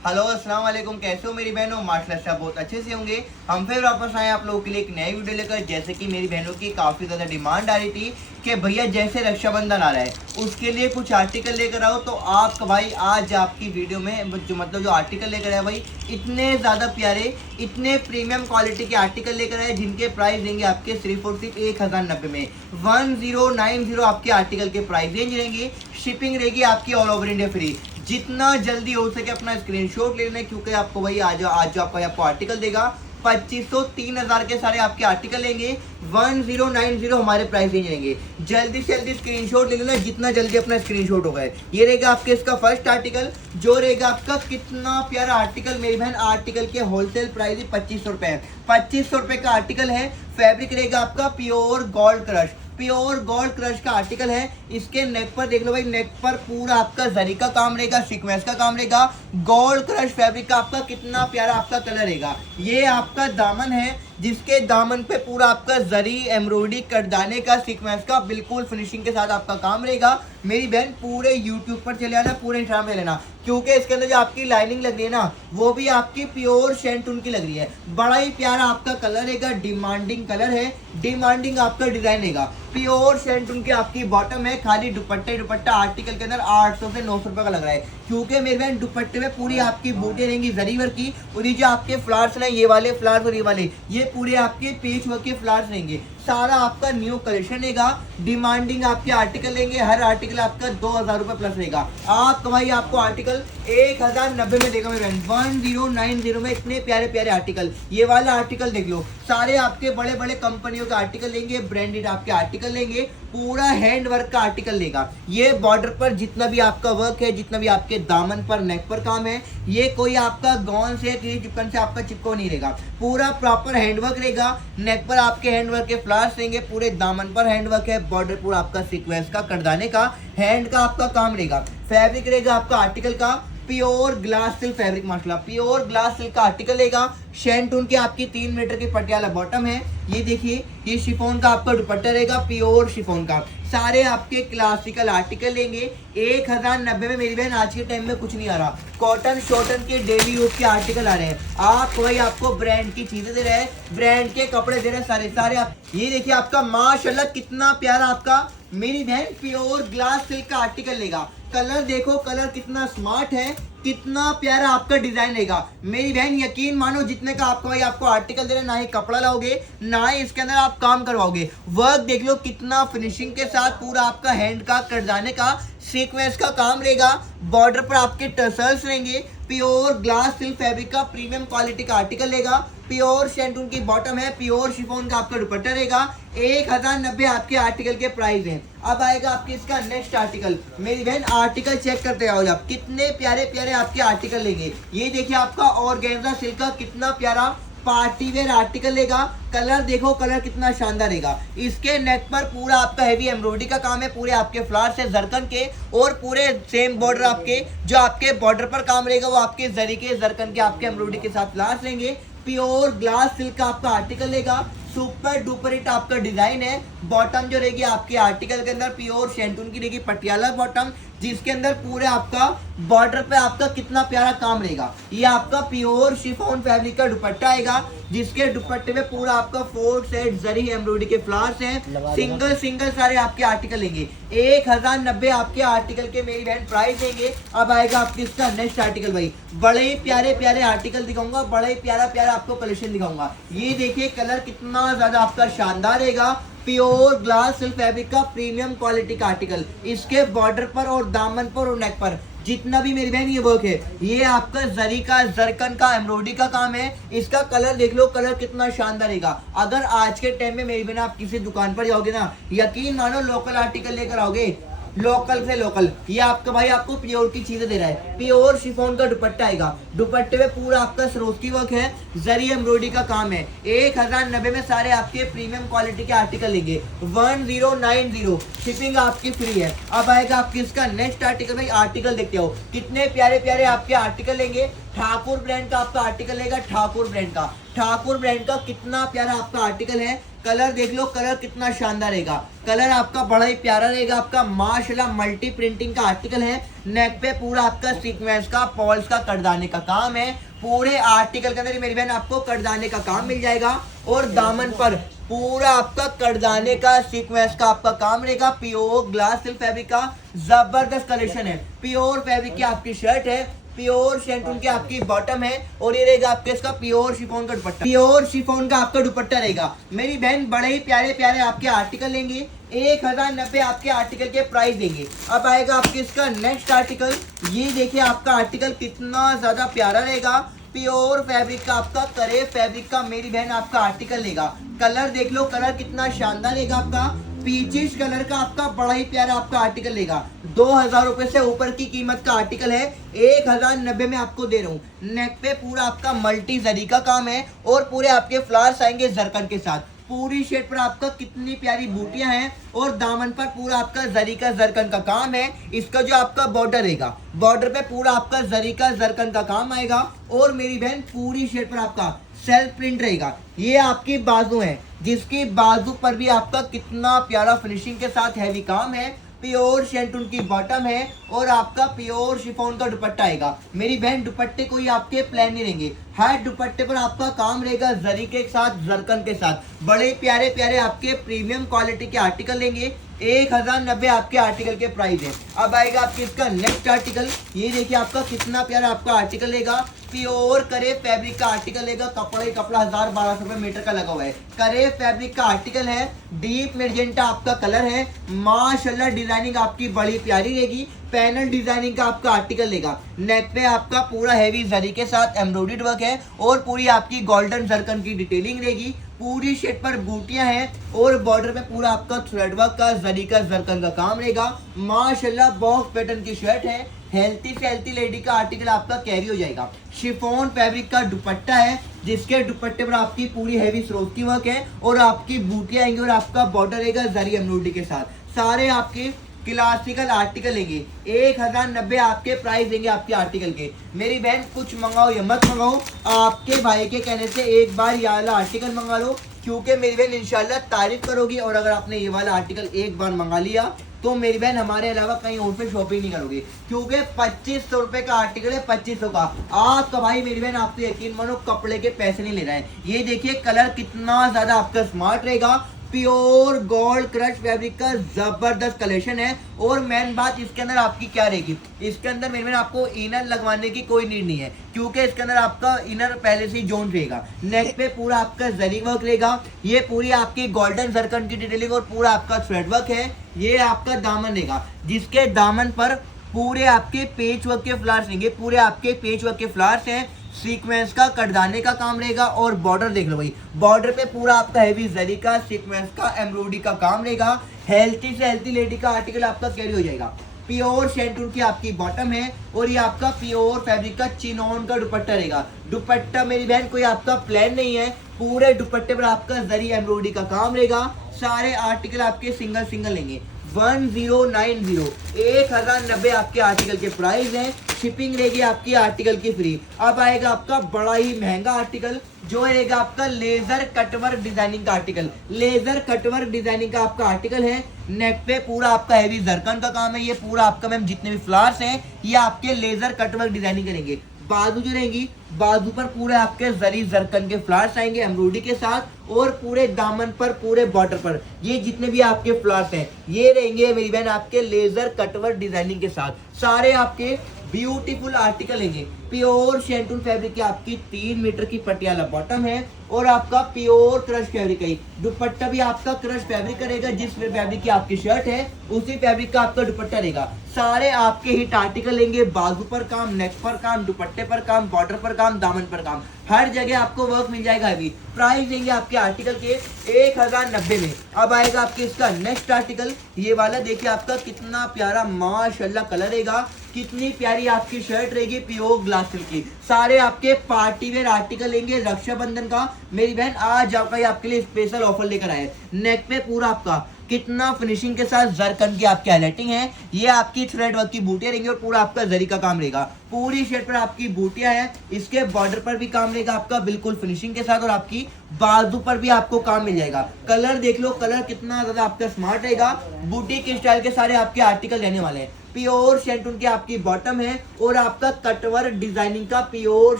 Hello अस्सलाम वालेकुम, कैसे हो मेरी बहनों। माशाल्लाह बहुत अच्छे से होंगे। हम फिर वापस आए आप लोगों के लिए एक नई वीडियो लेकर। जैसे कि मेरी बहनों की काफ़ी ज़्यादा डिमांड आ रही थी कि भैया जैसे रक्षाबंधन आ रहा है उसके लिए कुछ आर्टिकल लेकर आओ, तो आपका भाई आज आपकी वीडियो में जो आर्टिकल लेकर आए भाई इतने ज़्यादा प्यारे, इतने प्रीमियम क्वालिटी के आर्टिकल लेकर आए जिनके प्राइस देंगे आपके सिर्फ और सिर्फ 1090 में। 1090 आपके आर्टिकल के प्राइस रेंज रहेंगे। शिपिंग रहेगी आपकी ऑल ओवर इंडिया फ्री। जितना जल्दी हो सके अपना स्क्रीनशॉट ले लेना है, क्योंकि आपको भाई आज जो आपको आर्टिकल देगा 2500 3000 के सारे आपके आर्टिकल लेंगे। 1090 हमारे प्राइस रेंज रहेंगे। जल्दी से जल्दी स्क्रीनशॉट ले लेना, जितना जल्दी अपना स्क्रीनशॉट होगा। ये रहेगा आपके इसका फर्स्ट आर्टिकल, जो रहेगा आपका कितना प्यारा आर्टिकल मेरी बहन। आर्टिकल के होलसेल प्राइस ही 2500 रुपए है। 2500 रुपए का आर्टिकल है। फैब्रिक रहेगा आपका pure gold crush, pure gold crush का आर्टिकल है। इसके नेक पर देख लो भाई, नेक पर पूरा आपका जरी का काम रहेगा, सीक्वेंस का काम रहेगा। गोल्ड क्रश फैब्रिक का आपका कितना प्यारा आपका कलर रहेगा। ये आपका दामन है, जिसके दामन पे पूरा आपका जरी एम्ब्रॉयडरी कटदाने का सीक्वेंस का बिल्कुल फिनिशिंग के साथ आपका काम रहेगा। मेरी बहन पूरे यूट्यूब पर चले आना, पूरे इंस्टाग्राम पे लेना, क्योंकि इसके अंदर जो आपकी लाइनिंग लग रही है ना, वो भी आपकी प्योर शेंटून की लग रही है। बड़ा ही प्यारा आपका कलर रहेगा, डिमांडिंग कलर है, डिमांडिंग आपका डिजाइन रहेगा। प्योर शेंटून की आपकी बॉटम है। खाली दुपट्टा आर्टिकल के अंदर 800 से 900 रुपए का लग रहा है, क्योंकि मेरे बहन दुपट्टे में पूरी आपकी बूटी रहेंगी जरी वर्क की। और ये जो आपके फ्लावर्स हैं, ये वाले फ्लावर्स और ये वाले, ये पूरे आपके पेच वर्क के फ्लावर्स रहेंगे। सारा आपका न्यू कलेक्शन रहेगा। डिमांडिंग आपके आर्टिकल लेंगे। हर आर्टिकल आपका 2000 रुपए प्लस रहेगा। आप भाई आपको आर्टिकल 1090 में देगा मेरे बहन। 1090 में इतने प्यारे प्यारे आर्टिकल। ये वाला आर्टिकल देख लो, सारे आपके बड़े बड़े कंपनियों के आर्टिकल लेंगे, ब्रांडेड आपके आर्टिकल लेंगे, पूरा हैंड वर्क का आर्टिकल लेगा। ये बॉर्डर पर जितना भी आपका वर्क है, जितना भी आपके दामन पर नेक पर काम है, ये कोई आपका गॉन से चिपकन से आपका चिपको नहीं रहेगा। पूरा प्रॉपर हैंडवर्क रहेगा। नेक पर आपके हैंडवर्क के फ्लावर्स रहेंगे, पूरे दामन पर हैंडवर्क है। बॉर्डर पूरा आपका सीक्वेंस का कटदाने का हैंड का आपका काम रहेगा। फैब्रिक रहेगा आपका आर्टिकल का प्योर ग्लास सिल्क फैब्रिक। माशाल्लाह प्योर ग्लास सिल्क का आर्टिकल रहेगा। शेंटून की आपकी 3 मीटर की पटियाला बॉटम है। ये देखिए, ये शिफॉन का आपका दुपट्टा रहेगा, प्योर शिफॉन का। सारे आपके क्लासिकल आर्टिकल लेंगे 1090 में मेरी बहन। आज के टाइम में कुछ नहीं आ रहा, कॉटन शॉटन के डेली यूज के आर्टिकल आ रहे हैं। आप वही आपको ब्रांड की चीजें दे रहे हैं, ब्रांड के कपड़े दे रहे हैं सारे आप। ये देखिए आपका माशाल्लाह कितना प्यारा आपका मेरी बहन प्योर ग्लास सिल्क का आर्टिकल लेगा। कलर देखो, कलर कितना स्मार्ट है, कितना प्यारा आपका डिजाइन रहेगा। मेरी बहन यकीन मानो, जितने का आपका भाई आपको आर्टिकल दे रहे, ना ही कपड़ा लाओगे, ना ही इसके अंदर आप काम करवाओगे। वर्क देख लो कितना फिनिशिंग के साथ, पूरा आपका हैंड का कटदाने का सीक्वेंस का काम रहेगा। बॉर्डर पर आपके टसल्स रहेंगे। प्योर ग्लास सिल्क फैब्रिक का प्रीमियम क्वालिटी का आर्टिकल लेगा। प्योर शेंटून की बॉटम है, प्योर शिफॉन का आपका दुपट्टा रहेगा। 1090 आपके आर्टिकल के प्राइस हैं। अब आएगा आपके इसका नेक्स्ट आर्टिकल। मेरी बहन आर्टिकल चेक करते आओ आप, कितने प्यारे प्यारे आपके आर्टिकल लेंगे। ये देखिए आपका ऑर्गेन्जा सिल्क का कितना प्यारा पार्टी वेयर आर्टिकल लेगा। कलर देखो, कलर कितना शानदार रहेगा। इसके नेक पर पूरा आपका हैवी एम्ब्रॉयडरी का काम है, पूरे आपके फ्लावर्स है जरकन के, और पूरे सेम बॉर्डर आपके जो आपके बॉर्डर पर काम रहेगा वो आपके जरी के जरकन के आपके एम्ब्रॉयडरी के साथ फ्लावर्स रहेंगे। प्योर ग्लास सिल्क का आपका आर्टिकल लेगा। सुपर डुपर हिट आपका डिजाइन है। बॉटम जो रहेगी आपके आर्टिकल के अंदर प्योर शेंटून की रहेगी, पटियाला बॉटम, जिसके अंदर पूरे आपका बॉर्डर पे आपका कितना प्यारा काम रहेगा। ये आपका प्योर शिफॉन फैब्रिक का दुपट्टा आएगा, जिसके दुपट्टे में पूरा आपका 4 सेट जरी एम्ब्रॉयडरी के फ्लावर्स हैं। सिंगल सारे आपके आर्टिकल लेंगे। 1090 आपके आर्टिकल के मेरी बहन प्राइस देंगे। अब आएगा आपके इसका नेक्स्ट आर्टिकल। भाई बड़े ही प्यारे प्यारे आर्टिकल दिखाऊंगा, बड़ा ही प्यारा प्यारा आपको कलेक्शन दिखाऊंगा। ये देखिए कलर कितना ज्यादा आपका शानदार रहेगा। प्योर ग्लास सिल्क फैब्रिक का प्रीमियम क्वालिटी का आर्टिकल। इसके बॉर्डर पर और दामन पर और नेक पर जितना भी मेरी बहन ये वर्क है, ये आपका जरी का जरकन का एम्ब्रॉयडरी का काम है। इसका कलर देख लो, कलर कितना शानदार रहेगा। अगर आज के टाइम में मेरी बहन आप किसी दुकान पर जाओगे ना, यकीन मानो लोकल आर्टिकल लेकर आओगे, लोकल से लोकल, ये आपका भाई आपको प्योर की चीजें दे रहा है। प्योर शिफॉन का दुपट्टा आएगा। दुपट्टे में पूरा आपका सरोस्की वर्क है, जरी एम्ब्रॉयडरी का काम है। 1090 में सारे आपके प्रीमियम क्वालिटी के आर्टिकल लेंगे। 1090 शिपिंग आपकी फ्री है। अब आएगा आपकी इसका नेक्स्ट आर्टिकल। भाई आर्टिकल देखते हो, कितने प्यारे प्यारे आपके आर्टिकल लेंगे। ठाकुर ब्रांड का आपका आर्टिकल लेगा, ठाकुर ब्रांड का ठाकुर ब्रांड का कितना प्यारा आपका आर्टिकल है। कलर देख लो, कलर कितना शानदार रहेगा, कलर आपका बड़ा ही प्यारा रहेगा आपका। माशाल्लाह मल्टी प्रिंटिंग का आर्टिकल है। नेक पे पूरा आपका सीक्वेंस का पॉल्स का कटदाने का काम है। पूरे आर्टिकल के अंदर मेरी बहन आपको कटदाने का काम मिल जाएगा और दामन पर पूरा आपका कटदाने का सीक्वेंस का आपका काम रहेगा। प्योर ग्लास सिल्क फैब्रिक का जबरदस्त कलेक्शन है। प्योर फैब्रिक की आपकी शर्ट है, प्योर शेंटून की आपकी बॉटम है और ये रहेगा आपके इसका प्योर शिफॉन का दुपट्टा। प्योर शिफॉन का आपका दुपट्टा रहेगा। मेरी बहन बड़े ही प्यारे प्यारे आपके आर्टिकल लेंगे। 1090 आपके आर्टिकल के प्राइस देंगे। अब आएगा आपके इसका नेक्स्ट आर्टिकल। ये देखिए आपका आर्टिकल कितना ज्यादा प्यारा रहेगा। प्योर फैब्रिक का आपका करे फैब्रिक का मेरी बहन आपका आर्टिकल लेगा। कलर देख लो, कलर कितना शानदार रहेगा आपका। पीचिश कलर का आपका बड़ा ही प्यारा आपका आर्टिकल लेगा। 2000 रुपए से ऊपर की कीमत का आर्टिकल है, 1090 में आपको दे रहा हूँ। नेक पे पूरा आपका मल्टी जरी का काम है और पूरे आपके फ्लावर्स आएंगे जरकन के साथ। पूरी शेड पर आपका कितनी प्यारी बूटियां हैं और दामन पर पूरा आपका जरी का जरकन का काम है। इसका जो आपका बॉर्डर रहेगा, बॉर्डर पे पूरा आपका जरी का जरकन का काम आएगा और मेरी बहन पूरी शेड पर आपका सेल्फ प्रिंट रहेगा। ये आपकी बाजू है, जिसकी बाजू पर भी आपका कितना प्यारा फिनिशिंग के साथ हैवी काम है। प्योर शेंटून की बॉटम है और आपका प्योर शिफॉन का दुपट्टा आएगा। मेरी बहन दुपट्टे कोई आपके प्लेन नहीं रहेंगे, हर दुपट्टे पर आपका काम रहेगा जरी के साथ जरकन के साथ। बड़े प्यारे प्यारे आपके प्रीमियम क्वालिटी के आर्टिकल लेंगे। 1090 आपके आर्टिकल के प्राइस है। अब आएगा आपके इसका नेक्स्ट आर्टिकल। ये देखिए आपका कितना प्यारा आपका आर्टिकल लेगा। प्योर करे फैब्रिक का आर्टिकल लेगा। कपड़ा ही कपड़ा 1000-1200 रुपए मीटर का लगा हुआ है। करे फैब्रिक का आर्टिकल है। डीप मेजेंटा आपका कलर है। माशाल्लाह डिजाइनिंग आपकी बड़ी प्यारी रहेगी। पैनल डिजाइनिंग का आपका आर्टिकल लेगा। नेक पे आपका पूरा हैवी जरी के साथ एम्ब्रॉयडर्ड वर्क है और पूरी आपकी गोल्डन जरकन की डिटेलिंग रहेगी। पूरी शेड पर बूटियां हैं और बॉर्डर पे पूरा आपका थ्रेड वर्क का जरी का जरकन का काम रहेगा। माशाल्लाह बॉक्स पैटर्न की शर्ट है। हेल्थी से हेल्थी लेडी का आर्टिकल आपका कैरी हो जाएगा। शिफॉन फैब्रिक का दुपट्टा है, जिसके दुपट्टे पर आपकी पूरी हैवी स्रोती वर्क है और आपकी बूटियां आएंगी और आपका बॉर्डर रहेगा जरी एम्ब्रॉयडरी के साथ। सारे आपके क्लासिकल आर्टिकल लेंगे। 1090 आपके प्राइस देंगे आपके आर्टिकल के। मेरी बहन कुछ मंगाओ या मत मंगाओ, आपके भाई के कहने से एक बार ये वाला आर्टिकल मंगा लो, क्योंकि मेरी बहन इंशाल्लाह तारीफ करोगी। और अगर आपने ये वाला आर्टिकल एक बार मंगा लिया तो मेरी बहन हमारे अलावा कहीं और पे शॉपिंग नहीं करोगे, क्योंकि 2500 रुपए का आर्टिकल है। 2500 का आपका भाई मेरी बहन आपसे यकीन मानो कपड़े के पैसे नहीं ले रहा है। ये देखिए कलर कितना ज्यादा आपका स्मार्ट रहेगा। प्योर गोल्ड क्रश फैब्रिक का जबरदस्त कलेक्शन है। और मेन बात इसके अंदर आपकी क्या रहेगी, इसके अंदर मेरे आपको इनर लगवाने की कोई नीड नहीं है, क्योंकि इसके अंदर आपका इनर पहले से ही जोन रहेगा। नेक पे पूरा आपका जरी वर्क रहेगा। ये पूरी आपकी गोल्डन जरकन की डिटेलिंग और पूरा आपका थ्रेड वर्क है। ये आपका दामन रहेगा, जिसके दामन पर पूरे आपके पेच वर्क के फ्लावर्स रहेंगे। पूरे आपके पेच वर्क के फ्लावर्स हैं। सीक्वेंस का कटदाने का काम रहेगा और बॉर्डर देख लो भाई, बॉर्डर पे पूरा आपका हैवी जरी का सीक्वेंस का एम्ब्रॉयडरी का काम रहेगा। हेल्थी से हेल्थी लेडी का आर्टिकल आपका कैरी हो जाएगा। प्योर शेंटून की आपकी बॉटम है और ये आपका प्योर फैब्रिक का चिनॉन का दुपट्टा रहेगा। दुपट्टा मेरी बहन कोई आपका प्लेन नहीं है, पूरे दुपट्टे पर आपका जरी एम्ब्रॉयडरी का काम रहेगा। सारे आर्टिकल आपके सिंगल सिंगल लेंगे। 1090 1090 आपके आर्टिकल के प्राइस हैं। शिपिंग रहेगी आपकी आर्टिकल की फ्री। अब आएगा आपका बड़ा ही महंगा आर्टिकल, जो रहेगा आपका लेजर कटवर्क डिजाइनिंग का आर्टिकल। लेजर कटवर्क डिजाइनिंग का आपका आर्टिकल है। नेक पे पूरा आपका हैवी जरकन का काम है। ये पूरा आपका मैम जितने भी फ्लावर्स हैं ये आपके लेजर कटवर्क डिजाइनिंग करेंगे। बाजू जो रहेंगी, बाजू पर पूरे आपके जरी जरकन के फ्लावर्स आएंगे एम्ब्रॉयडरी के साथ और पूरे दामन पर पूरे बॉर्डर पर ये जितने भी आपके फ्लावर्स हैं ये रहेंगे मेरी बहन आपके लेजर कटवर्क डिजाइनिंग के साथ। सारे आपके ब्यूटीफुल आर्टिकल लेंगे। प्योर शेंटून फैब्रिक की आपकी 3 मीटर की पटियाला बॉटम है और आपका प्योर क्रश फैब्रिक है। दुपट्टा भी आपका क्रश फैब्रिक का रहेगा। जिस फैब्रिक की आपकी शर्ट है उसी फैब्रिक का आपका दुपट्टा रहेगा। सारे आपके हिट आर्टिकल लेंगे। बाजू पर काम, नेक पर काम, दुपट्टे पर काम, बॉर्डर पर काम, दामन पर काम, हर जगह आपको वर्क मिल जाएगा। अभी प्राइस देंगे आपके आर्टिकल के 1090 में। अब आएगा आपके इसका नेक्स्ट आर्टिकल। ये वाला देखिए आपका कितना प्यारा माशाल्लाह कलर रहेगा। कितनी प्यारी आपकी शर्ट रहेगी प्योर ग्लास सिल्क की। सारे आपके पार्टी वेयर आर्टिकल लेंगे रक्षाबंधन का। मेरी बहन आज आपका आपके लिए स्पेशल ऑफर लेकर आए। नेक पे पूरा आपका कितना फिनिशिंग के साथ जरकन की आपकी हाईलाइटिंग है। ये आपकी थ्रेड वर्क की बूटियां रहेंगी और पूरा आपका जरी का काम रहेगा। पूरी शर्ट पर आपकी बूटियां हैं, इसके बॉर्डर पर भी काम रहेगा आपका बिल्कुल फिनिशिंग के साथ, और आपकी बाजू पर भी आपको काम मिल जाएगा। कलर देख लो, कलर कितना ज्यादा आपका स्मार्ट रहेगा। बूटी के स्टाइल के सारे आपके आर्टिकल रहने वाले हैं। प्योर शेंटून की आपकी बॉटम है और आपका कटवर्क डिजाइनिंग का प्योर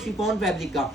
शिफॉन फैब्रिक का,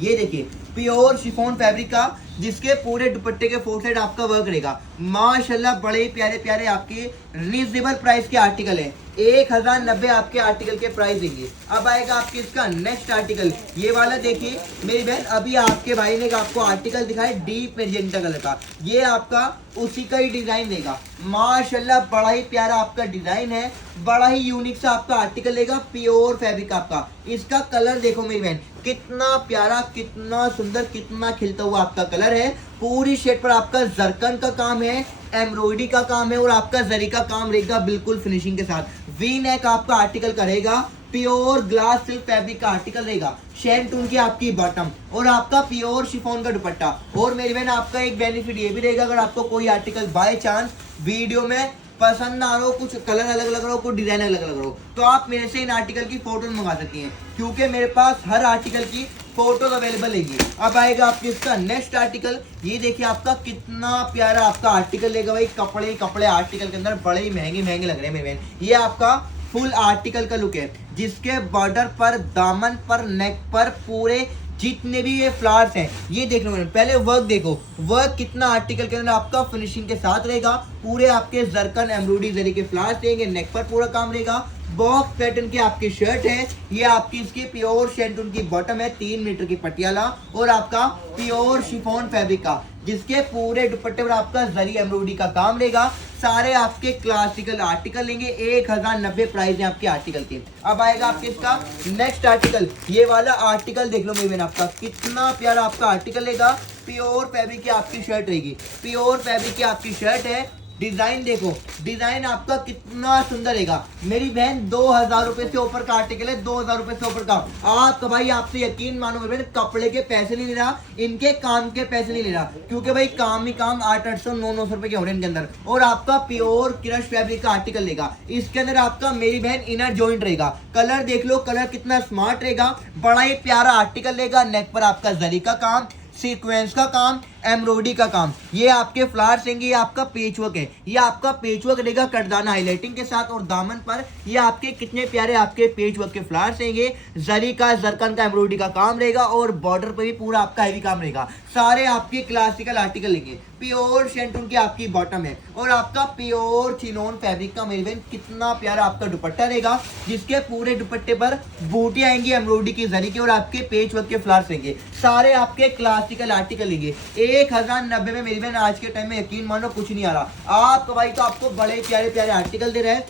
ये देखिए प्योर शिफॉन फैब्रिक का, जिसके पूरे दुपट्टे के फोर साइड आपका वर्क रहेगा। माशाल्लाह बड़े प्यारे प्यारे आपके रीजनेबल प्राइस के आर्टिकल है। 1090 आपके आर्टिकल के प्राइस देंगे। अब आएगा आपके इसका नेक्स्ट आर्टिकल, ये वाला देखिए मेरी बहन, अभी आपके भाई ने आपको आर्टिकल दिखाया डीप मेजेंटा कलर का, ये आपका उसी का ही डिजाइन देगा। माशाल्लाह बड़ा ही प्यारा आपका डिजाइन है, बड़ा ही यूनिक सा आपका आर्टिकल लेगा, प्योर फैब्रिक आपका। इसका कलर देखो मेरी बहन, कितना प्यारा, कितना सुंदर, कितना खिलता हुआ आपका कलर है। पूरी शर्ट पर आपका जरकन का काम है, एम्ब्रॉयडरी का काम है और आपका जरी का काम रहेगा बिल्कुल फिनिशिंग के साथ। वी नेक आपका आर्टिकल का रहेगा, प्योर ग्लास सिल्क फैब्रिक का आर्टिकल रहेगा। शेंटून की आपकी बॉटम और आपका प्योर शिफॉन का दुपट्टा। और मेरी बहन आपका एक बेनिफिट ये भी रहेगा, अगर आपको कोई आर्टिकल बाय चांस वीडियो में पसंद ना आ रहा हो, कुछ कलर अलग अलग रहो, कुछ डिजाइन अलग अलग रहो, तो आप मेरे से इन आर्टिकल की फोटोज मंगा सकती हैं, क्योंकि मेरे पास हर आर्टिकल की फोटोज अवेलेबल है। अब आएगा आपके इसका नेक्स्ट आर्टिकल, ये देखिए आपका कितना प्यारा आपका आर्टिकल लेगा भाई। कपड़े कपड़े आर्टिकल के अंदर बड़े ही महंगे महंगे लग रहे हैं मेरे बहन। ये आपका फुल आर्टिकल का लुक है, जिसके बॉर्डर पर, दामन पर, नेक पर पूरे जितने भी ये फ्लावर्स हैं, ये देख लो। पहले वर्क देखो, वर्क कितना आर्टिकल के अंदर आपका फिनिशिंग के साथ रहेगा। पूरे आपके जरकन एम्ब्रॉयडरी जरी के फ्लावर्स देंगे, नेक पर पूरा काम रहेगा। बॉक्स पैटर्न की आपकी शर्ट है, ये आपकी इसकी प्योर शेंटून की बॉटम है, 3 मीटर की पटियाला और आपका प्योर शिफॉन फैब्रिक का, जिसके पूरे दुपट्टे पर आपका जरी एम्ब्रॉयडरी का काम रहेगा। सारे आपके क्लासिकल आर्टिकल लेंगे, 1090 प्राइस है आपके आर्टिकल के। अब आएगा आपके इसका नेक्स्ट आर्टिकल, ये वाला आर्टिकल देख लो मेरी बहन, आपका कितना प्यारा आपका आर्टिकल लेगा। प्योर फैब्रिक की आपकी शर्ट रहेगी, प्योर फैब्रिक की आपकी शर्ट है। डिजाइन देखो, डिजाइन आपका कितना सुंदर रहेगा मेरी बहन। 2000 रुपए से ऊपर का आर्टिकल है, 2000 रुपए से ऊपर का। आप भाई आपसे यकीन मानो मेरी बहन, कपड़े के पैसे नहीं ले रहा, इनके काम के पैसे नहीं ले रहा, क्योंकि भाई काम ही काम 800 900 रुपए के हो रहे हैं इनके अंदर। और आपका प्योर क्रश फैब्रिक का आर्टिकल लेगा, इसके अंदर आपका मेरी बहन इनर जॉइंट रहेगा। कलर देख लो, कलर कितना स्मार्ट रहेगा, बड़ा ही प्यारा आर्टिकल लेगा। नेक पर आपका जरी का काम, सीक्वेंस का काम, एम्ब्रॉयडरी का काम, ये आपके फ्लावर्स हैं, ये आपका पेचवर्क है, ये आपका पेचवर्क रहेगा कटदाना हाईलाइटिंग के साथ। और दामन पर ये आपके कितने प्यारे आपके पेचवर्क के फ्लावर्स हैं, ये जरी का, जरकन का एम्ब्रॉयडरी का काम रहेगा और बॉर्डर पर भी पूरा आपका हैवी काम रहेगा। सारे आपके क्लासिकल आर्टिकल लेंगे। प्योर शेंटून की आपकी बॉटम है और आपका प्योर चिनोन फैब्रिक का मेरी बहन कितना प्यारा आपका दुपट्टा रहेगा, जिसके पूरे दुपट्टे पर बूटी आएंगी एम्ब्रॉयडरी की जरी की और आपके पेचवर्क के फ्लावर्स रहेंगे। सारे आपके क्लासिकल आर्टिकल लेंगे 1090 में मेरी बहन। आज के टाइम में यकीन मानो कुछ नहीं आ रहा, आप भाई तो आपको बड़े प्यारे प्यारे आर्टिकल दे रहे हैं,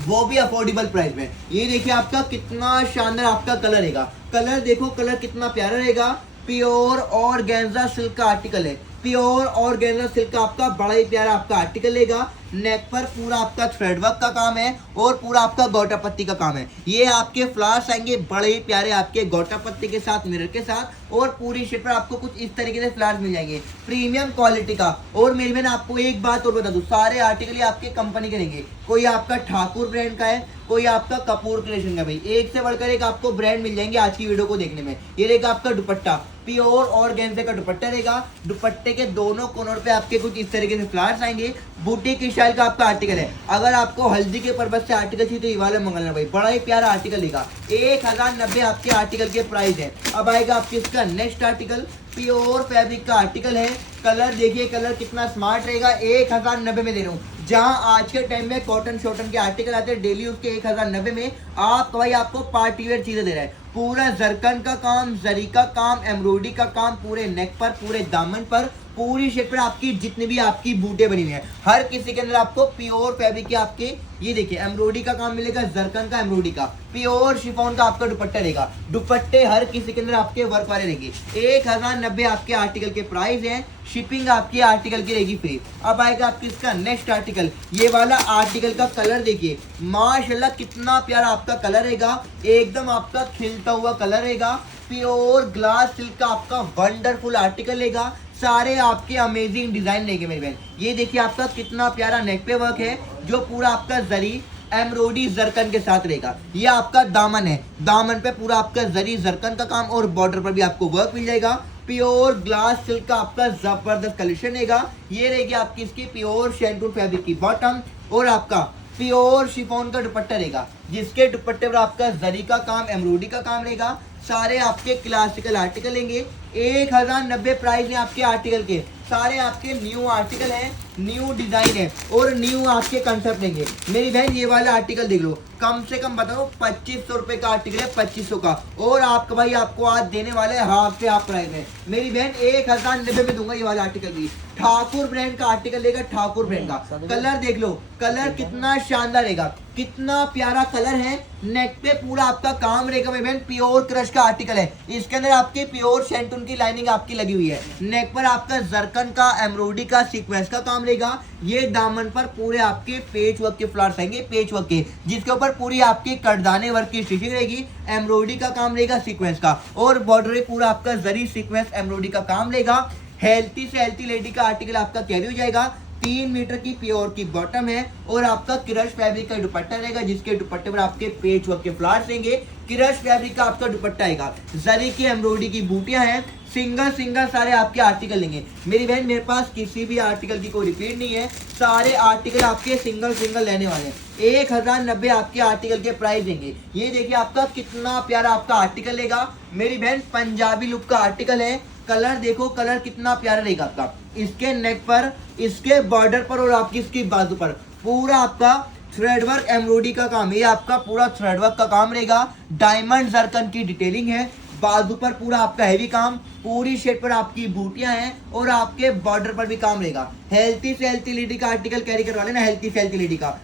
वो भी अफोर्डेबल प्राइस में। ये देखिए आपका कितना शानदार आपका कलर रहेगा, कलर देखो, कलर कितना प्यारा रहेगा। प्योर ऑर्गेन्जा सिल्क का आर्टिकल है, प्योर ऑर्गेन्जा सिल्क का आपका बड़ा ही प्यारा आपका आर्टिकल लेगा। नेक पर पूरा आपका थ्रेड वर्क का काम है और पूरा आपका गोटा पत्ती का काम है। ये आपके फ्लावर्स आएंगे बड़े ही प्यारे आपके गोटा पत्ती के साथ, मिरर के साथ, और पूरी शीट पर आपको कुछ इस तरीके से फ्लावर्स मिल जाएंगे प्रीमियम क्वालिटी का। और मेरी बहन आपको एक बात और बता दूं, सारे आर्टिकल ये आपके कंपनी के रहेंगे। कोई आपका ठाकुर ब्रांड का है, कोई आपका कपूर क्रिएशन का, भाई एक से बढ़कर एक आपको ब्रांड मिल जाएंगे आज की वीडियो को देखने में। ये रहेगा आपका दुपट्टा, प्योर ऑर्गेन्जा का दुपट्टा रहेगा। दुपट्टे के दोनों कोनों पे आपके कुछ इस तरीके से फ्लावर्स आएंगे। बूटी की स्टाइल का आपका आर्टिकल है। अगर आपको हल्दी के पर्पज से आर्टिकल चाहिए तो ये वाला मंगलना भाई, बड़ा ही प्यारा आर्टिकल लेगा। 1090 आपके आर्टिकल के प्राइस है। अब आएगा आपके इसका नेक्स्ट आर्टिकल, प्योर फैब्रिक का आर्टिकल है। कलर देखिए, कलर कितना स्मार्ट रहेगा, 1090 में दे रहा हूँ। जहां आज के टाइम में कॉटन शॉटन के आर्टिकल आते हैं डेली, उसके 1090 में आप भाई आपको पार्टी वेयर चीजें दे रहा है। पूरा जरकन का काम, जरी का काम, एम्ब्रॉयडरी का काम, पूरे नेक पर, पूरे दामन पर, पूरी शेप पर आपकी जितनी भी आपकी बूटे बनी हुई है, हर किसी के अंदर आपको प्योर फैब्रिक के आपके ये देखिए एम्ब्रॉयडरी का काम मिलेगा, जरकन का, एम्ब्रॉयडरी का, प्योर शिफॉन का आपका दुपट्टा रहेगा। दुपट्टे हर किसी के अंदर आपके वर्क वाले रहेंगे। 1090 आपके आर्टिकल के प्राइस है। शिपिंग आपकी आर्टिकल की रहेगी फ्री। अब आएगा आपकी इसका नेक्स्ट आर्टिकल, ये वाला आर्टिकल का कलर देखिए, माशाल्लाह कितना प्यारा आपका कलर रहेगा, एकदम आपका खिलता हुआ कलर रहेगा। प्योर ग्लास सिल्क का आपका वंडरफुल आर्टिकल रहेगा। सारे आपके अमेजिंग डिजाइन रहेंगे मेरी बहन। ये देखिए आपका कितना प्यारा नेक पे वर्क है जो पूरा आपका जरी एम्ब्रॉयडरी जरकन के साथ रहेगा। ये आपका दामन है, दामन पे पूरा आपका जरी जरकन का काम और बॉर्डर पर भी आपको वर्क मिल जाएगा। प्योर ग्लास सिल्क का आपका जबरदस्त कलेक्शन रहेगा। ये रहेगी आपकी इसकी प्योर शैंटून फैब्रिक की बॉटम और आपका प्योर शिफॉन का दुपट्टा रहेगा, जिसके दुपट्टे पर आपका जरी का काम एम्ब्रॉयडरी का काम रहेगा। सारे आपके क्लासिकल आर्टिकल लेंगे 1090 प्राइस है आपके आर्टिकल के। सारे आपके न्यू आर्टिकल हैं, न्यू डिजाइन है और न्यू आपके कंसेप्ट लेंगे मेरी बहन। ये वाला आर्टिकल देख लो, कम से कम बताओ 2500 रुपए का आर्टिकल है, 2500 का। और आपका भाई आपको आज देने वाले हाफ से हाफ प्राइस में मेरी बहन 1090 में दूंगा ये वाला आर्टिकल भी। ठाकुर ब्रांड का आर्टिकल लेगा, ठाकुर ब्रांड का। कलर देख लो, कलर कितना शानदार रहेगा, कितना प्यारा कलर है। नेक पे पूरा आपका काम रहेगा मेरी बहन, प्योर क्रश का आर्टिकल है। इसके अंदर आपके प्योर शैंटून की लाइनिंग आपकी लगी हुई है। नेक पर आपका जरकन का एम्ब्रॉयडरी का सीक्वेंस का काम रहेगा। ये दामन पर पूरे आपके पेच वर्क के फ्लावर्स आएंगे, पेच वर्क के, जिसके ऊपर पूरी आपकी कटदाने वर्क की स्टिचिंग रहेगी। एम्ब्रॉयडरी का काम रहेगा सीक्वेंस का और बॉर्डर पूरा आपका जरी सीक्वेंस एम्ब्रॉयडरी का काम रहेगा। हेल्थी से हेल्थी लेडी का आर्टिकल आपका कैरी हो जाएगा। 3 मीटर की प्योर की बॉटम है और आपका क्रश फैब्रिक का दुपट्टा रहेगा, जिसके दुपट्टे पर आपके पेच वर्क के फ्लावर्स देंगे। क्रश फैब्रिक का आपका दुपट्टा आएगा, जरी की एम्ब्रॉयडरी की बूटियां हैं। सिंगल सिंगल सारे आपके आर्टिकल लेंगे मेरी बहन। मेरे पास किसी भी आर्टिकल की कोई रिपीट नहीं है, सारे आर्टिकल आपके सिंगल सिंगल लेने वाले हैं। 1090 आपके आर्टिकल के प्राइस देंगे। ये देखिए आपका कितना प्यारा आपका आर्टिकल लेगा मेरी बहन, पंजाबी लुक का आर्टिकल है। कलर देखो, कलर कितना प्यारा रहेगा आपका। इसके नेक पर, इसके बॉर्डर पर और आपकी इसकी बाजू पर पूरा आपका थ्रेड वर्क एम्ब्रॉयडरी का काम, ये आपका पूरा थ्रेड वर्क का काम रहेगा। डायमंड जरकन की डिटेलिंग है। बाजू पर पूरा आपका हैवी काम, पूरी शेड पर आपकी बूटियां हैं और आपके बॉर्डर पर भी काम रहेगा। हेल्थी से हेल्थी लेडी का आर्टिकल कैरी करवा लेना, हेल्थी से हेल्थी लेडी का।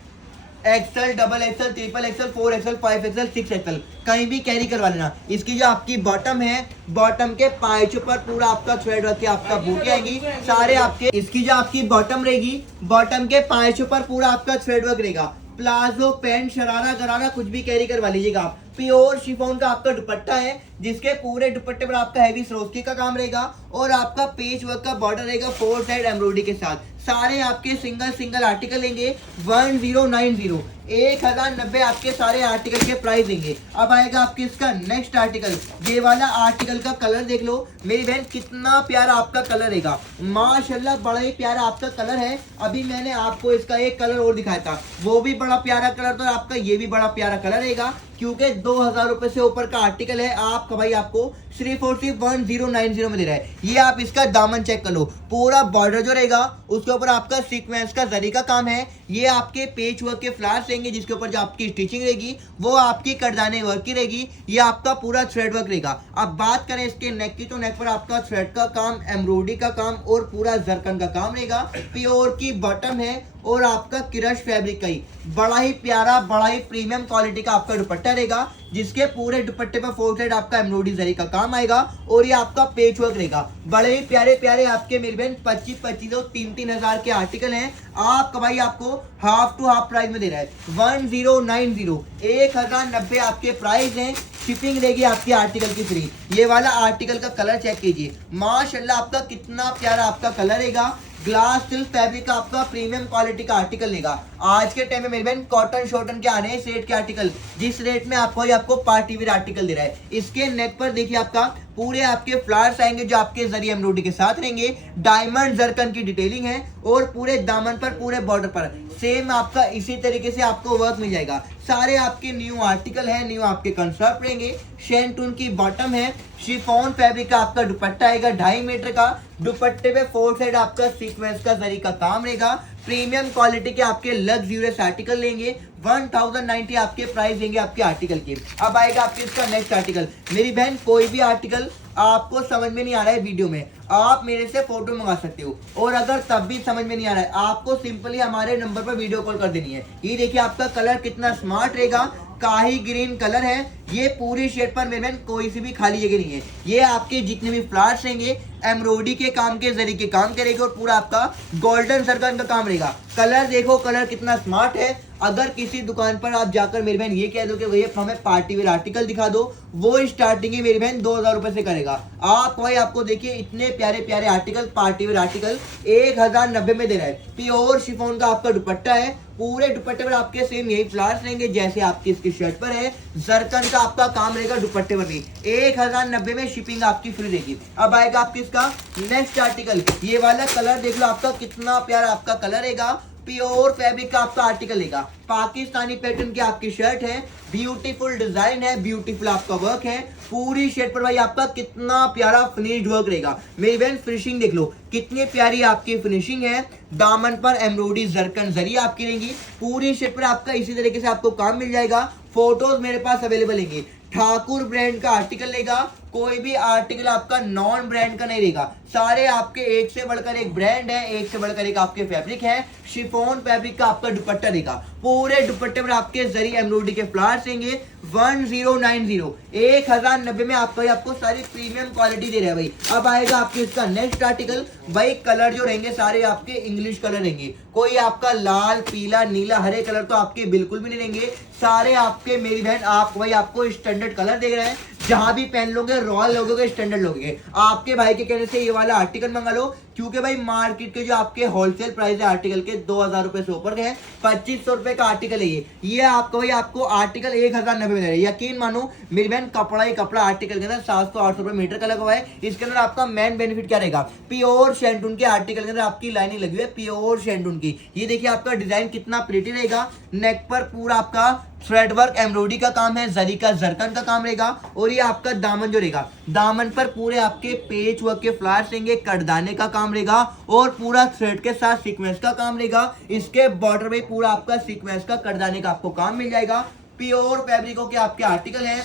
Axle, double axle, triple axle, 4 axle, 5 axle, 6 axle कहीं भी कैरी करवा लेना। इसकी जो आपकी बॉटम है, बॉटम के पाइचों पर पूरा आपका थ्रेड वर्क की आपका बूटी आएगी। सारे आपके इसकी जो आपकी बॉटम रहेगी, बॉटम के पाइचों पर पूरा आपका थ्रेड वर्क रहेगा। प्लाजो, पैंट, शरारा, गरारा कुछ भी कैरी करवा लीजिएगा आप। प्योर शिफॉन का आपका दुपट्टा है, जिसके पूरे दुपट्टे पर आपका हैवी सरोस्की का काम रहेगा और आपका पेच वर्क का बॉर्डर रहेगा 4 साइड एम्ब्रॉयडरी के साथ। सारे आपके सिंगल सिंगल आर्टिकल लेंगे 1090, 1090 आपके सारे आर्टिकल के प्राइस देंगे। अब आएगा आपके इसका नेक्स्ट आर्टिकल। ये वाला आर्टिकल का कलर देख लो मेरी बहन, कितना प्यारा आपका कलर रहेगा, माशाल्लाह बड़ा ही प्यारा आपका कलर है। अभी मैंने आपको इसका एक कलर और दिखाया था, वो भी बड़ा प्यारा कलर था। आपका ये भी बड़ा प्यारा कलर रहेगा, क्योंकि 2000 रुपए से ऊपर का आर्टिकल है। आपका भाई आपको सिर्फ और सिर्फ 1090 में दे रहा है। ये आप इसका दामन चेक कर लो, पूरा बॉर्डर जो रहेगा उसके ऊपर आपका सीक्वेंस का जरी का काम है। ये आपके पेच वर्क के फ्लावर्स रहेंगे, जिसके ऊपर जो आपकी स्टिचिंग रहेगी वो आपकी करदाने वर्क की रहेगी। ये आपका पूरा थ्रेड वर्क रहेगा। अब बात करें इसके नेक की, तो नेक पर आपका थ्रेड का काम, एम्ब्रॉयडरी का काम और पूरा जरकन का काम रहेगा। प्योर की बॉटम है और आपका क्रश फैब्रिक का ही बड़ा ही प्यारा, बड़ा ही प्रीमियम क्वालिटी का आपका दुपट्टा रहेगा, जिसके पूरे दुपट्टे पर 4 साइड आपका एम्ब्रॉयडरी जरी का काम आएगा और ये आपका पेच वर्क रहेगा। बड़े ही प्यारे प्यारे आपके मेरे बहन 25-25 और 3-3 हजार के आर्टिकल हैं। आपका भाई आपको हाफ टू हाफ प्राइस में दे रहा है 1090, 1090 आपके प्राइस हैं। शिपिंग रहेगी आपके आर्टिकल की फ्री। ये वाला आर्टिकल का कलर चेक कीजिए, माशाल्लाह आपका कितना प्यारा आपका कलर रहेगा। ग्लास सिल्क फैब्रिक का आपका प्रीमियम क्वालिटी का आर्टिकल लेगा। आज के टाइम में मेरे बहन कॉटन शॉटन के आने हैं इस रेट के आर्टिकल, जिस रेट में आपको पार्टी वेयर आर्टिकल दे रहा है। इसके नेक पर देखिए आपका पूरे आपके फ्लावर्स आएंगे जो आपके जरिए एम्ब्रॉयडरी के साथ रहेंगे। डायमंड जरकन की डिटेलिंग है और पूरे दामन पर, पूरे बॉर्डर पर सेम आपका इसी तरीके से आपको वर्क मिल जाएगा। सारे आपके न्यू आर्टिकल है, न्यू आपके कंसेप्ट रहेंगे। शैंटून की बॉटम है, शिफॉन फैब्रिक का आपका दुपट्टा आएगा 2.5 मीटर का। दुपट्टे पे 4 साइड आपका सीक्वेंस का जरी का काम रहेगा। प्रीमियम क्वालिटी के आपके लग्जरियस आर्टिकल लेंगे 1090 आपके प्राइस देंगे आपके आर्टिकल के। अब आएगा आपके इसका नेक्स्ट आर्टिकल। मेरी बहन कोई भी आर्टिकल आपको समझ में नहीं आ रहा है वीडियो में, आप मेरे से फोटो मंगा सकते हो, और अगर तब भी समझ में नहीं आ रहा है आपको सिंपली हमारे नंबर पर वीडियो कॉल कर देनी है। ये देखिए आपका कलर कितना स्मार्ट रहेगा, काही ग्रीन कलर है। ये पूरी शर्ट पर मेरे बहन कोई सी भी खाली जगह नहीं है। ये आपके जितने भी फ्लावर्स रहेंगे एम्ब्रॉयडरी के काम के जरिए काम करेगा और पूरा आपका गोल्डन सर्कल का काम रहेगा। कलर देखो, कलर कितना स्मार्ट है। अगर किसी दुकान पर आप जाकर मेरी बहन ये कह दो कि भैया हमें पार्टी वेयर आर्टिकल दिखा दो, वो स्टार्टिंग ही मेरी बहन 2000 रुपए से करेगा। आप भाई आपको देखिए इतने प्यारे प्यारे आर्टिकल, पार्टी वेयर आर्टिकल 1090 में दे रहा है। प्योर शिफॉन का आपका दुपट्टा है, पूरे दुपट्टे पर आपके सेम यही फ्लावर्स रहेंगे जैसे आपकी इसकी शर्ट पर है। जरकन का आपका काम रहेगा दुपट्टे पर भी। 1090 में शिपिंग आपकी फ्री रहेगी। अब आएगा आपकी इसका नेक्स्ट आर्टिकल, ये वाला कलर देख लो आपका कितना प्यारा आपका कलर रहेगा। प्योर फैब्रिक का आपका आर्टिकल लेगा, पाकिस्तानी पैटर्न की आपकी शर्ट है, ब्यूटीफुल डिजाइन है, ब्यूटीफुल आपका वर्क है। पूरी शर्ट पर भाई आपका कितना प्यारा फिनिश्ड वर्क रहेगा। मेरी बहन फिनिशिंग देख लो कितनी प्यारी आपकी फिनिशिंग है। दामन पर एम्ब्रॉयडरी जरकन जरी आपकी रहेंगी। पूरी शर्ट पर आपका इसी तरीके से आपको काम मिल जाएगा। फोटोज मेरे पास अवेलेबल है। ठाकुर ब्रांड का आर्टिकल लेगा, कोई भी आर्टिकल आपका नॉन ब्रांड का नहीं रहेगा। सारे आपके एक से बढ़कर एक ब्रांड है, एक से बढ़कर एक आपके फैब्रिक है। शिफॉन फैब्रिक का आपका दुपट्टा रहेगा, पूरे दुपट्टे पर आपके जरी एम्ब्रॉयडरी के फ्लावर्स रहेंगे। 1090 1090 में आपको सारी प्रीमियम क्वालिटी दे रहा है भाई। अब आएगा आपके इसका नेक्स्ट आर्टिकल। भाई कलर जो रहेंगे सारे आपके इंग्लिश कलर रहेंगे, कोई आपका लाल पीला नीला हरे कलर तो आपके बिल्कुल भी नहीं रहेंगे। सारे आपके मेरी बहन आपको स्टैंडर्ड कलर दे रहे हैं। जहां भी पहन लोगे रॉयल लोगोगे, स्टैंडर्ड लोगे। आपके भाई के कहने से ये वाला आर्टिकल मंगा लो, क्योंकि भाई मार्केट के जो आपके होलसेल प्राइस है आर्टिकल के 2000 रुपए से ऊपर के हैं। 2500 रुपए का आर्टिकल है ये आपको भाई आपको आर्टिकल 1090 में दे रहे हैं। यकीन मानो मेरी बहन कपड़ा ही कपड़ा आर्टिकल के अंदर 700-800 रुपए मीटर का लगा हुआ है। इसके अंदर आपका मेन बेनिफिट क्या रहेगा, प्योर शैंटून के आर्टिकल के अंदर आपकी लाइनिंग लगी हुई है प्योर शैंटून की। ये देखिए आपका डिजाइन कितना प्रिटी रहेगा। नेक पर पूरा आपका थ्रेड वर्क एम्ब्रॉयडरी का काम है, जरी का जरकन का काम रहेगा। और ये आपका दामन जो रहेगा, दामन पर पूरे आपके पेच वर्क के फ्लावर्स रहेंगे, कटदाने का काम रहेगा और पूरा थ्रेड के साथ सीक्वेंस का काम रहेगा। इसके बॉर्डर में पूरा आपका सीक्वेंस का कटदाने का आपको काम मिल जाएगा। प्योर फैब्रिकों के आपके आर्टिकल है,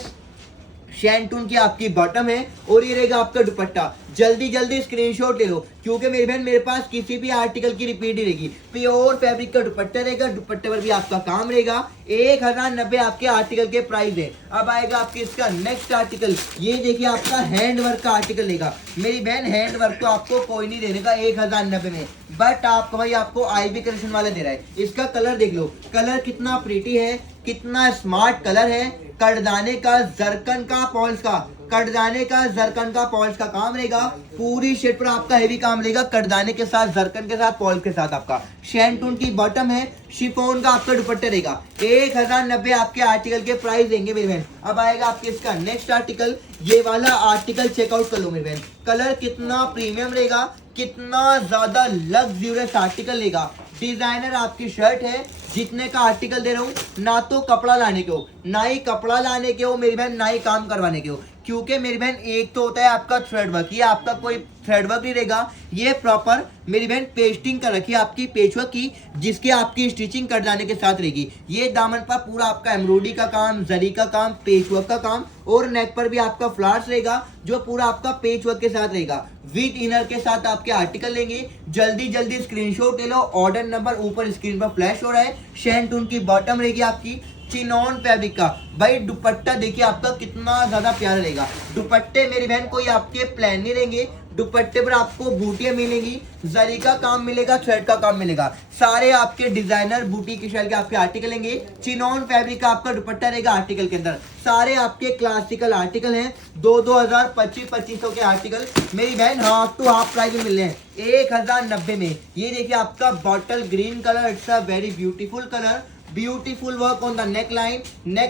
शैंटून की आपकी बॉटम है और ये रहेगा आपका दुपट्टा। जल्दी जल्दी स्क्रीनशॉट ले लो, क्योंकि मेरी बहन मेरे पास किसी भी आर्टिकल की रिपीट ही रहेगी। प्योर फैब्रिक का दुपट्टा रहेगा, दुपट्टे पर भी आपका काम रहेगा। 1090 आपके आर्टिकल के प्राइस है। अब आएगा आपके इसका नेक्स्ट आर्टिकल, ये देखिए आपका हैंड वर्क का आर्टिकल लेगा। मेरी बहन हैंड वर्क तो आपको कोई नहीं देने का 1090 में, बट आपको भाई आपको आईबी कलेक्शन वाला दे रहा है। इसका कलर देख लो, कलर कितना प्रीटी है, कितना स्मार्ट कलर है। कटदाने का जरकन का पॉल्स का, कटदाने का जरकन का पॉल्स का काम रहेगा। पूरी शर्ट पर आपका हेवी काम रहेगा, कटदाने के साथ जरकन के साथ पॉल्स के साथ। आपका शैंटून की बॉटम है, शिफॉन का आपका दुपट्टा रहेगा। 1090 आपके आर्टिकल के प्राइस देंगे मेरी बहन। अब आएगा आपके इसका नेक्स्ट आर्टिकल, ये वाला आर्टिकल चेकआउट कर लो मेरी बहन। कलर कितना प्रीमियम रहेगा, कितना ज्यादा लग्जरियस आर्टिकल लेगा। डिजाइनर आपकी शर्ट है, जितने का आर्टिकल दे रहा हूँ, ना तो कपड़ा लाने के हो, ना ही कपड़ा लाने के हो मेरी बहन, ना ही काम करवाने के हो। क्योंकि मेरी बहन एक तो होता है आपका थ्रेड वर्क, ये आपका कोई थ्रेड वर्क नहीं रहेगा, ये प्रॉपर मेरी बहन पेस्टिंग कर रखी है आपकी पेचवर्क की, जिसकी आपकी स्टिचिंग कर जाने के साथ रहेगी। ये दामन पर पूरा आपका एम्ब्रॉयडरी का काम, जरी का काम, पेचवर्क का काम और नेक पर भी आपका फ्लावर्स रहेगा जो पूरा आपका पेचवर्क के साथ रहेगा। विद इनर के साथ आपके आर्टिकल लेंगे। जल्दी जल्दी स्क्रीनशॉट ले लो, ऑर्डर नंबर ऊपर स्क्रीन पर फ्लैश हो रहा है। शैंटून की बॉटम रहेगी आपकी, चिनॉन फैब्रिक का। भाई दुपट्टा देखिए आपका कितना ज्यादा प्यारा रहेगा। दुपट्टे मेरी बहन कोई आपके प्लान नहीं रहेंगे, दुपट्टे पर आपको बूटियां मिलेंगी, जरी का काम मिलेगा, थ्रेड का काम मिलेगा। सारे आपके डिजाइनर बूटी की शैल के आपके आर्टिकल लेंगे। चिनॉन फैब्रिक का आपका दुपट्टा रहेगा आर्टिकल के अंदर। सारे आपके क्लासिकल आर्टिकल हैं, 2000 2500 के आर्टिकल मेरी बहन हाफ टू हाफ प्राइस में मिल रहे हैं 1090 में। ये देखिए आपका bottle green colour, it's a very beautiful colour. Beautiful work on the neck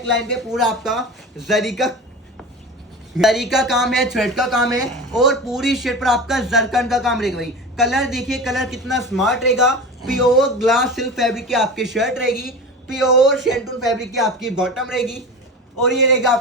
line पे पूरा आपका जरी का काम है, थ्रेड का काम है और पूरी शर्ट पर आपका जरकन का काम रहेगा भाई। कलर देखिए, कलर कितना स्मार्ट रहेगा। प्योर ग्लास सिल्क फैब्रिक की आपकी शर्ट रहेगी, प्योर शैंटून फैब्रिक की आपकी बॉटम रहेगी और ये रहेगा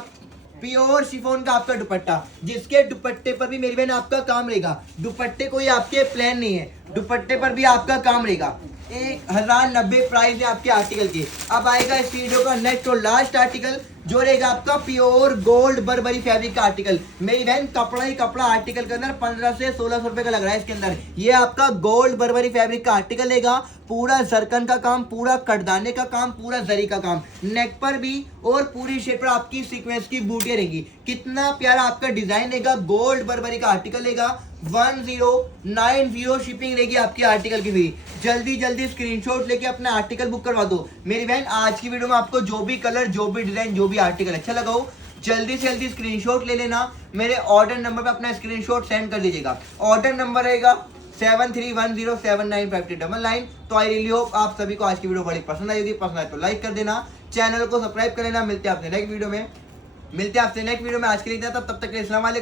प्योर शिफॉन का आपका दुपट्टा, जिसके दुपट्टे पर भी मेरी बहन आपका काम रहेगा। दुपट्टे कोई आपके प्लान नहीं है, दुपट्टे पर भी आपका काम रहेगा। 1090 प्राइस है आपके आर्टिकल के। अब आएगा इस वीडियो का नेक्स्ट और लास्ट आर्टिकल, जो रहेगा आपका प्योर गोल्ड बर्बरी फैब्रिक का आर्टिकल। मेरी बहन कपड़ा ही कपड़ा आर्टिकल के अंदर 1500 से 1600 रुपए का लग रहा है इसके अंदर। ये आपका गोल्ड बर्बरी फैब्रिक का आर्टिकल रहेगा, पूरा जरकन का काम, पूरा कटदाने का काम, पूरा जरी का काम, नेक पर भी और पूरी शेप पर आपकी सीक्वेंस की बूटियां रहेंगी। कितना प्यारा आपका डिजाइन रहेगा, गोल्ड बर्बरी का आर्टिकल रहेगा। 1090 शिपिंग रहेगी आपकी आर्टिकल की भी। जल्दी जल्दी स्क्रीनशॉट लेके अपना आर्टिकल बुक करवा दो मेरी बहन। आज की वीडियो में आपको जो भी कलर, जो भी डिजाइन, जो भी आर्टिकल अच्छा लगा हो, जल्दी से जल्दी स्क्रीनशॉट ले लेना। मेरे ऑर्डर नंबर पे अपना स्क्रीनशॉट सेंड कर दीजिएगा। ऑर्डर नंबर रहेगा 7310795399। तो आई रियली होप आप सभी को आज की वीडियो बड़ी पसंद आई होगी। पसंद आए तो लाइक कर देना, चैनल को सब्सक्राइब कर लेना। मिलते हैं आपसे नेक्स्ट वीडियो में। आज के लिए इतना, तब तक के लिए अस्सलाम वालेकुम।